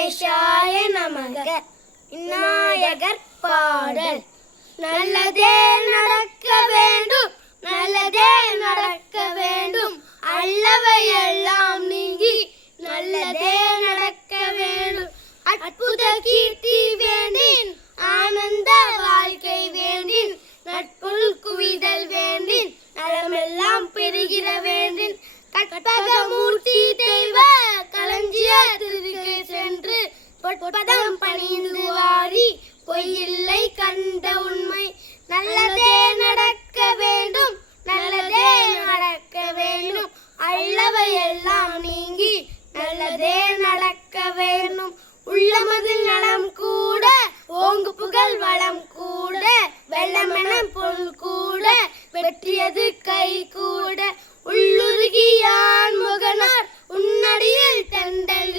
கணேசாய நமக. விநாயகர் பாடல். நல்லதே நடக்க வேண்டும். நல்லதே நடக்க வேண்டும். அல்லவை எல்லாம் நீங்கி நல்லதே நடக்க வேண்டும். அற்புத கீர்த்தி வேண்டின் ஆனந்த வாழ்க்கை வேண்டின் நட்புள் குவிதல் வேண்டின் நலமெல்லாம் பெறுகிற வேண்டின். கற்பகமூர்த்தி தெய்வ களஞ்சியது பொற்பதம் பணிந்து வாரி பொய்யில்லை கண்ட உண்மை. நல்லதே நடக்க வேண்டும். நல்லதே நடக்க வேண்டும். அல்லவை எல்லாம் நீங்கி நல்லதே நடக்க வேண்டும். உள்ளமது நலம் கூட ஓங்கு புகழ் வளம் கூட வெள்ளமென பொருள் கூட வெற்றியது கை கூட. உள்ளுருகியான் முகனார் உன்னடியில் தெண்டல்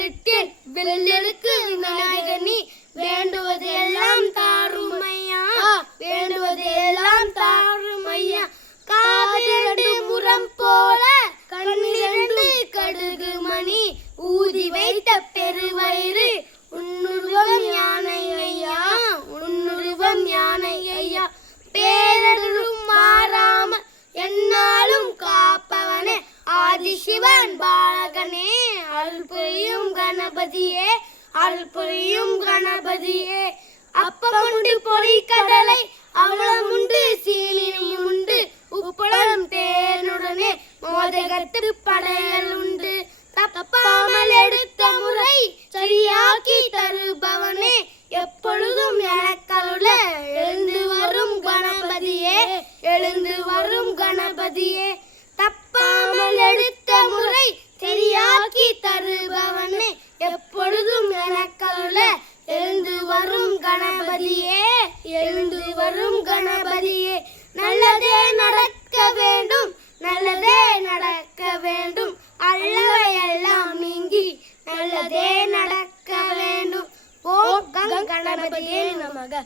ஆதிசிவன் பாலகனே அருள் புரியும் கணபதியே அருள் புரியும் கணபதியே. அப்பமுண்டு பொறிக்கடலை அவளமுண்டு சீனியும் உண்டு. உப்பளம் தேனுடனே மோதகத்து படையல் உண்டு. தப்பாமல் எடுத்த முறை சரியாக்கி தருபவனே. எப்பொழுதும் எனக்கருள எழுந்து வரும் கணபதியே எழுந்து வரும் கணபதியே. கணபதியே எழுந்து வரும் கணபதியே. நல்லதே நடக்க வேண்டும் நல்லதே நடக்க வேண்டும். அல்லவை எல்லாம் நீங்கி நல்லதே நடக்க வேண்டும். ஓம் கணபதியே நமக.